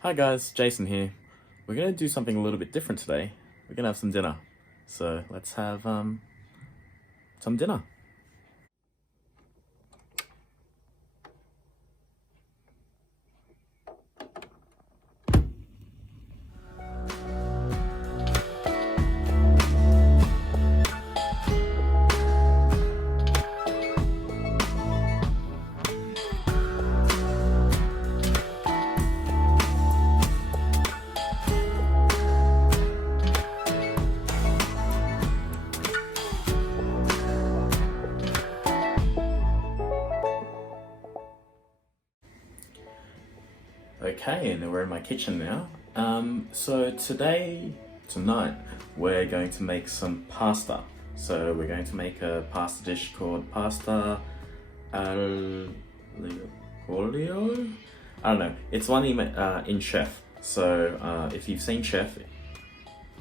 Hi guys, Jason here. We're gonna do something a little bit different today. We're gonna have some dinner. So let's have some dinner. Okay, and we're in my kitchen now. So tonight, we're going to make some pasta. So we're going to make a pasta dish called pasta al Olio. I don't know. It's one in Chef. So if you've seen Chef,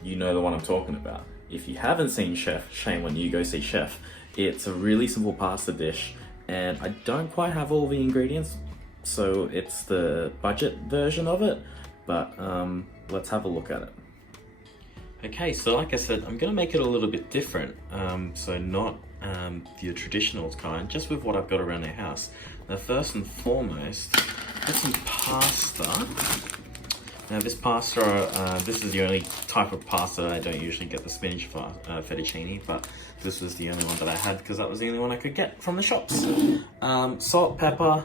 you know the one I'm talking about. If you haven't seen Chef, shame on you, go see Chef. It's a really simple pasta dish, and I don't quite have all the ingredients, so it's the budget version of it, but let's have a look at it. Okay, so like I said, I'm gonna make it a little bit different, so not your traditional kind, just with what I've got around the house. Now first and foremost, get some pasta. Now this pasta, this is the only type of pasta. I don't usually get the spinach fettuccine, but this was the only one that I had because that was the only one I could get from the shops. Salt, pepper,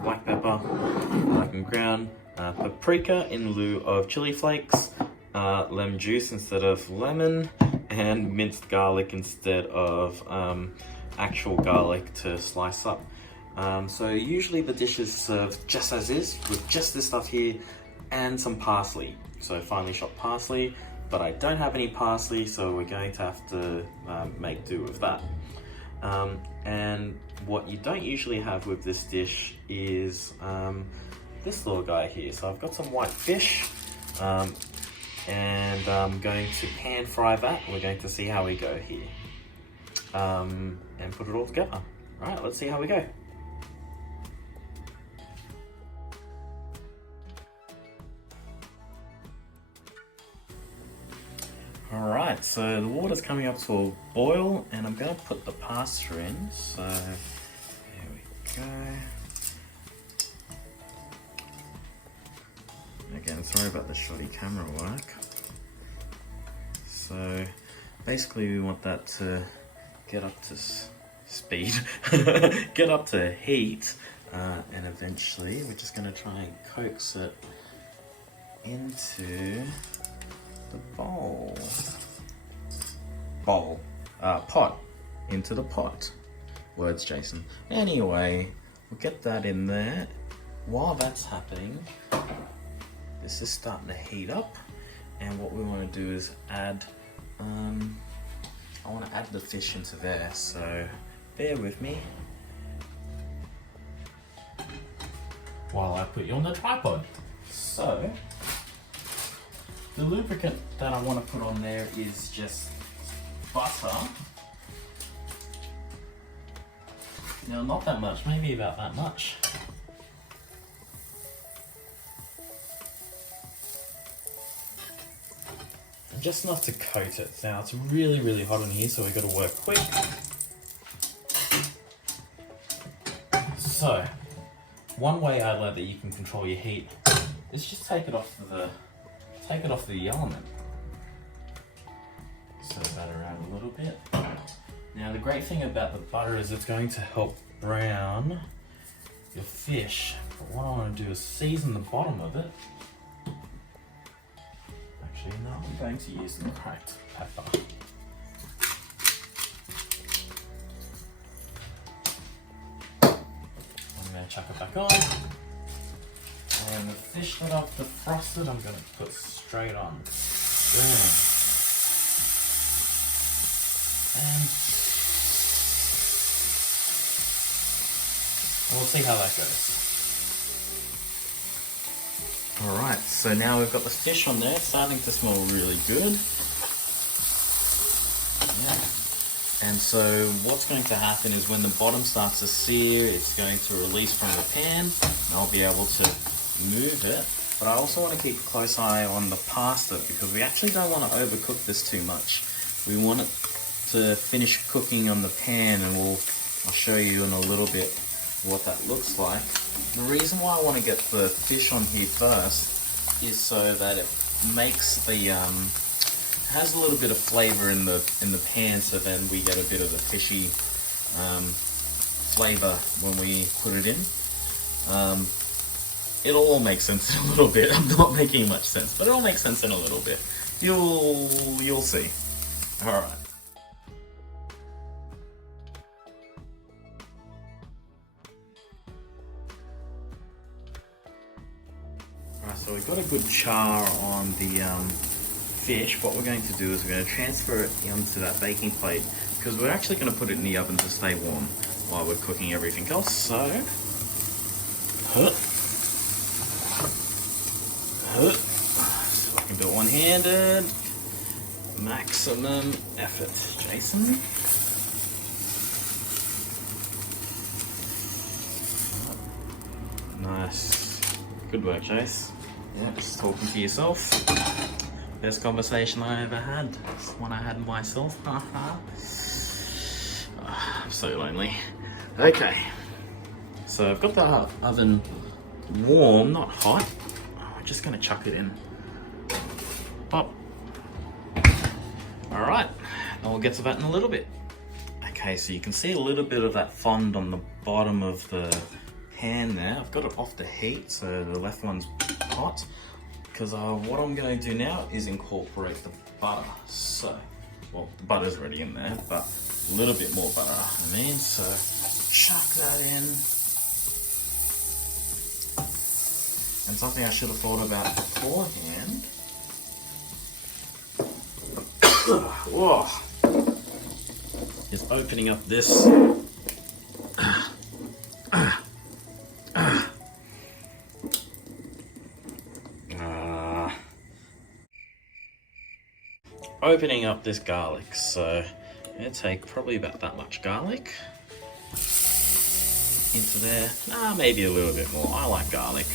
black pepper, black and ground, paprika in lieu of chili flakes, lemon juice instead of lemon, and minced garlic instead of actual garlic to slice up. So usually the dish is served just as is, with just this stuff here and some parsley. So finely chopped parsley, but I don't have any parsley, so we're going to have to make do with that. And what you don't usually have with this dish is this little guy here. So I've got some white fish, and I'm going to pan fry that. We're going to see how we go here, and put it all together. Right, let's see how we go. Alright, so the water's coming up to a boil, and I'm going to put the pasta in. So, there we go. Again, sorry about the shoddy camera work. So, basically we want that to get up to speed, get up to heat, and eventually we're just going to try and coax it into the pot, into the pot. Words, Jason. Anyway, we'll get that in there. While that's happening, this is starting to heat up, and what we want to do is add, I want to add the fish into there, so bear with me while I put you on the tripod. So, the lubricant that I want to put on there is just butter. Now, not that much, maybe about that much. And just enough to coat it. Now, it's really, really hot in here, so we've got to work quick. So, one way I learned that you can control your heat is just take it off the element. Stir that around a little bit. Now the great thing about the butter is it's going to help brown your fish. But what I want to do is season the bottom of it. Actually, no, I'm going to use the cracked pepper. I'm going to chuck it back on. And the fish that I've defrosted, I'm going to put straight on. Boom. And we'll see how that goes. Alright, so now we've got the fish on there, starting to smell really good. Yeah. And so what's going to happen is when the bottom starts to sear, it's going to release from the pan, and I'll be able to move it. But I also want to keep a close eye on the pasta because we actually don't want to overcook this too much. We want it to finish cooking on the pan, and I'll show you in a little bit what that looks like. The reason why I want to get the fish on here first is so that it makes the has a little bit of flavor in the pan, so then we get a bit of the fishy flavor when we put it in. It'll all make sense in a little bit. I'm not making much sense, but it'll make sense in a little bit. You'll see. All right. So we've got a good char on the fish. What we're going to do is we're going to transfer it onto that baking plate because we're actually going to put it in the oven to stay warm while we're cooking everything else. So, I can do it one-handed. Maximum effort, Jason. Nice. Good work, Chase. Yeah, just talking to yourself. Best conversation I ever had. It's one I had myself. I'm so lonely. Okay. So I've got the oven warm, not hot. I'm just gonna chuck it in. Pop. Alright, and we'll get to that in a little bit. Okay, so you can see a little bit of that fond on the bottom of the pan there. I've got it off the heat, so the left one's hot. Because what I'm going to do now is incorporate the butter. So, well, the butter's already in there, but a little bit more butter, I mean. So, chuck that in. And something I should have thought about beforehand. Whoa. Is opening up this opening up this garlic. So I'm gonna take probably about that much garlic into there. Maybe a little bit more. I like garlic.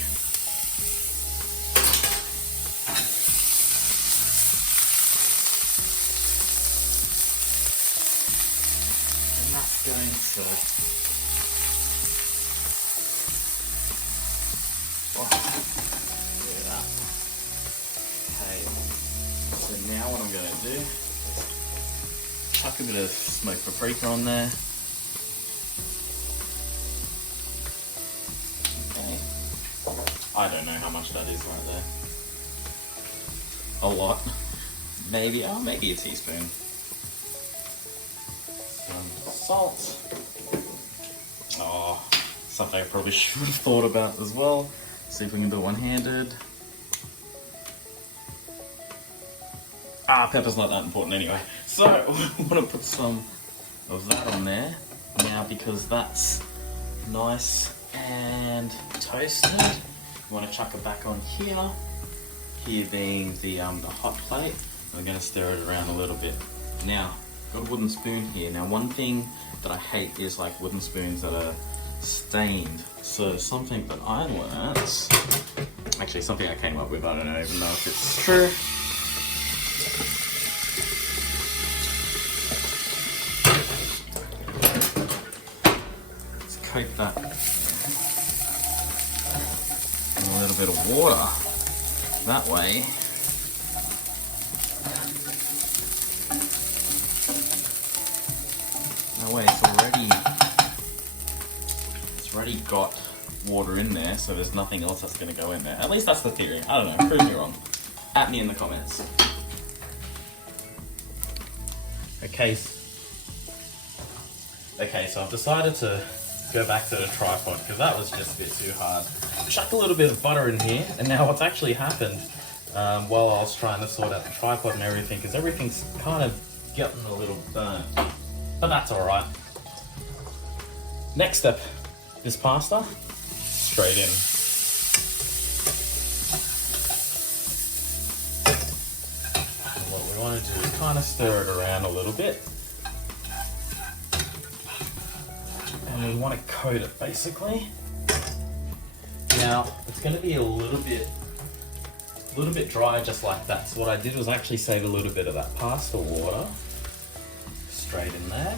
And that's going to look at that. Okay. So now what I'm going to do is chuck a bit of smoked paprika on there. Okay. I don't know how much that is right there. A lot. Maybe a teaspoon. Some salt. Oh, something I probably should have thought about as well. See if we can do it one-handed. Pepper's not that important anyway. So, I want to put some of that on there now because that's nice and toasted. We want to chuck it back on here. Here being the hot plate. I'm going to stir it around a little bit. Now, got a wooden spoon here. Now, one thing that I hate is like wooden spoons that are stained. So, something that I learned, actually something I came up with, I don't even know if it's true. Coat that in a little bit of water. That way, it's already got water in there, so there's nothing else that's going to go in there. At least that's the theory. I don't know. Prove me wrong. At me in the comments. Okay, so I've decided to go back to the tripod because that was just a bit too hard. Chuck a little bit of butter in here, and now what's actually happened while I was trying to sort out the tripod and everything is everything's kind of getting a little burnt, but that's alright. Next step, this pasta, straight in. And what we want to do is kind of stir it around a little bit. And we want to coat it basically. Now, it's going to be a little bit dry just like that. So what I did was actually save a little bit of that pasta water straight in there.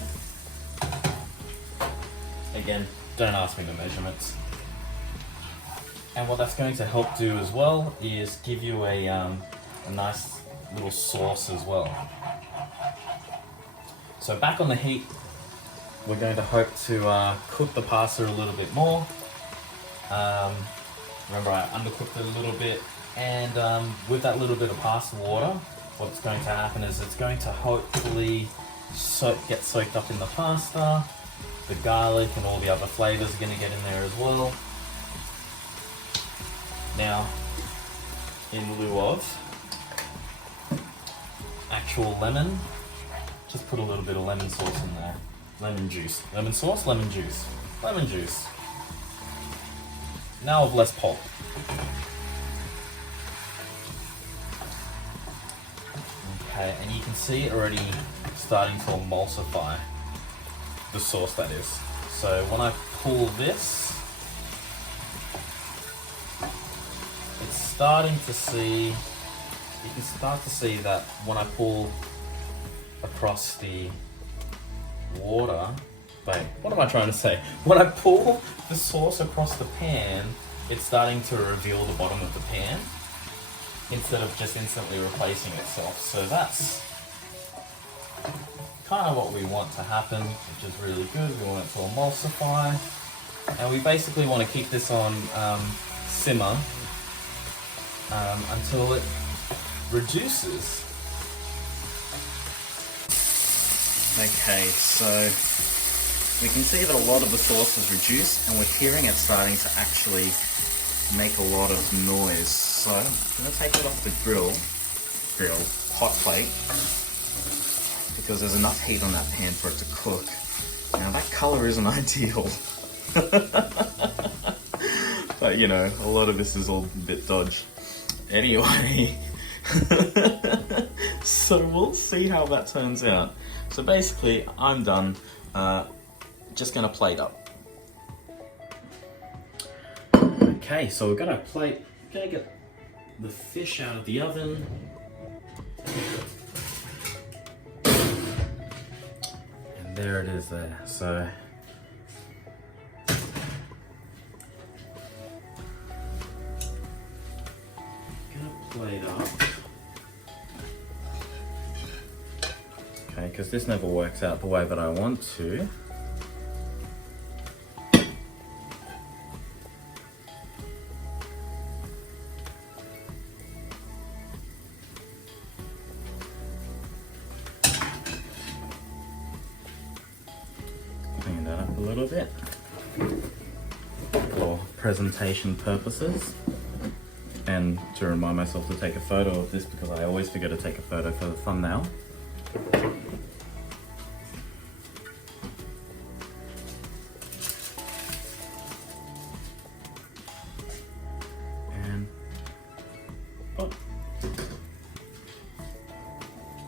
Again, don't ask me the measurements. And what that's going to help do as well is give you a nice little sauce as well. So back on the heat, we're going to hope to cook the pasta a little bit more. Remember, I undercooked it a little bit, and with that little bit of pasta water, what's going to happen is it's going to hopefully get soaked up in the pasta. The garlic and all the other flavors are going to get in there as well. Now, in lieu of actual lemon, just put a little bit of lemon sauce in there. Lemon juice. Lemon sauce, lemon juice. Lemon juice. Now of less pulp. Okay, and you can see it already starting to emulsify. The sauce, that is. So when I pull this, it's starting to see, you can start to see that when I pull across the water, wait, what am I trying to say? When I pull the sauce across the pan, it's starting to reveal the bottom of the pan instead of just instantly replacing itself. So that's kind of what we want to happen, which is really good. We want it to emulsify, and we basically want to keep this on simmer until it reduces. Okay, so we can see that a lot of the sauce has reduced, and we're hearing it starting to actually make a lot of noise. So I'm going to take it off the hot plate, because there's enough heat on that pan for it to cook. Now that color isn't ideal. But you know, a lot of this is all a bit dodge. Anyway, so we'll see how that turns out. So basically, I'm done. Just gonna plate up. Okay, so we're gonna plate, gonna get the fish out of the oven. There it is there. So gonna plate up. Okay, because this never works out the way that I want to. Clean that up a little bit for presentation purposes, and to remind myself to take a photo of this because I always forget to take a photo for the thumbnail.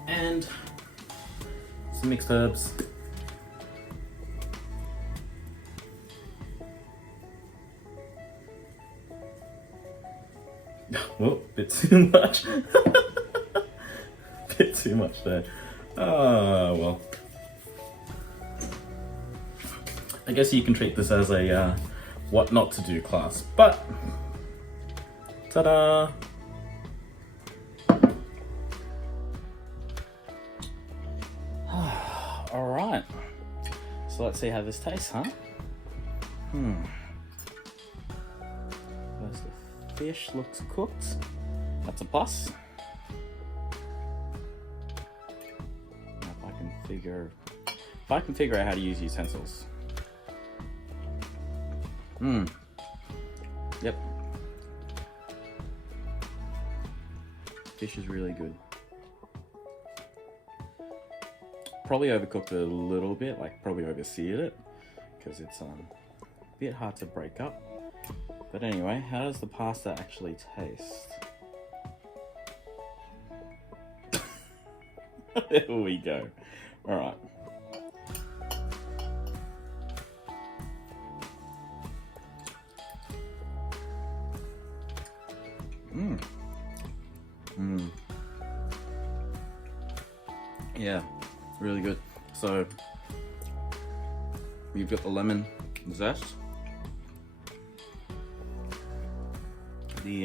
And some mixed herbs. Whoa, bit too much. Bit too much there. Oh, well. I guess you can treat this as a what not to do class, but ta-da! All right, so let's see how this tastes, huh? First, the fish looks cooked. That's a plus. Now if I can figure out how to use utensils. Yep. Fish is really good. Probably overcooked it a little bit, like probably overseared it, because it's a bit hard to break up. But anyway, how does the pasta actually taste? There we go. All right. Yeah, really good. So you've got the lemon zest, the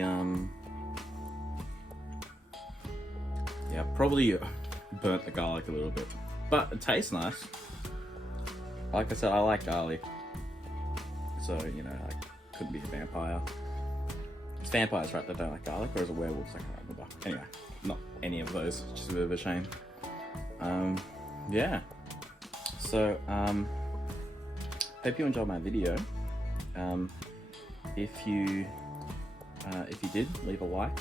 yeah, probably burnt the garlic a little bit, but it tastes nice. Like I said, I like garlic, so you know I couldn't be a vampire. It's vampires, right, that don't like garlic, or is it werewolves? I can't remember. Anyway, not any of those. Just a bit of a shame. Yeah. So hope you enjoyed my video. If you did, leave a like.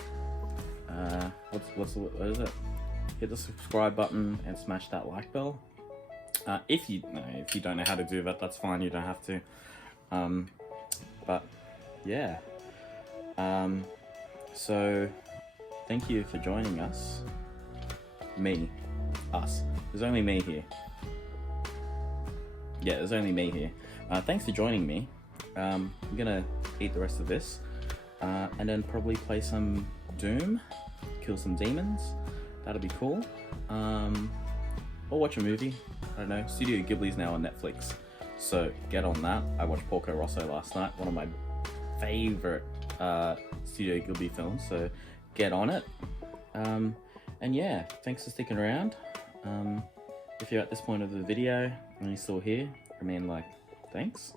What is it? Hit the subscribe button and smash that like bell. If you don't know how to do that, that's fine. You don't have to. But yeah. So thank you for joining us. Us. There's only me here. Yeah, there's only me here. Thanks for joining me. I'm gonna eat the rest of this, and then probably play some Doom, kill some demons. That'll be cool. Or watch a movie. I don't know. Studio Ghibli's now on Netflix, so get on that. I watched Porco Rosso last night, one of my favorite Studio Ghibli films. So get on it. And yeah, thanks for sticking around. If you're at this point of the video and you're still here, I mean, like, thanks.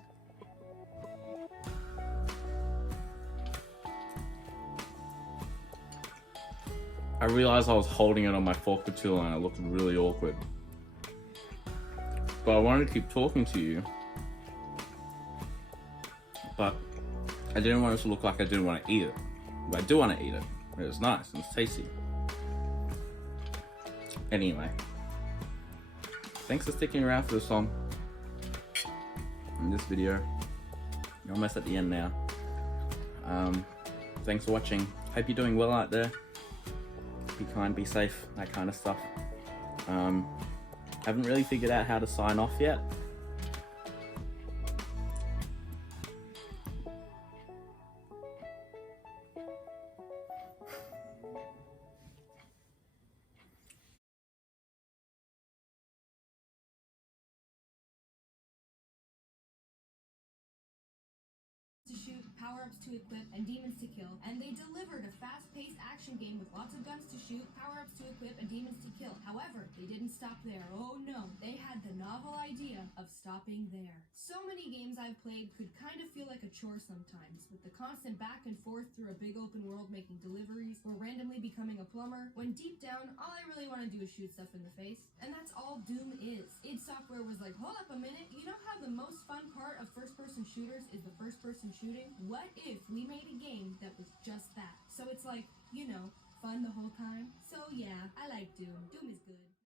I realized I was holding it on my fork for too long and it looked really awkward. But I wanted to keep talking to you. But I didn't want it to look like I didn't want to eat it. But I do want to eat it. It was nice and it's tasty. Anyway. Thanks for sticking around for the song. In this video. You're almost at the end now. Thanks for watching. Hope you're doing well out there. Be kind, be safe, that kind of stuff. Haven't really figured out how to sign off yet. To shoot, power-ups to equip, and demons to kill, and they delivered a fast-paced action game with lots of guns to shoot, power-ups to equip, and demons to kill. However, they didn't stop there. Oh no, they had the novel idea of stopping there. So many games I've played could kind of feel like a chore sometimes, with the constant back and forth through a big open world making deliveries, or randomly becoming a plumber, when deep down, all I really want to do is shoot stuff in the face. And that's all Doom is. id Software was like, hold up a minute, you know how the most fun part of first-person shooters is the first-person shooting? What if we made a game that was just that? So it's like, you know, fun the whole time. So yeah, I like Doom. Doom is good.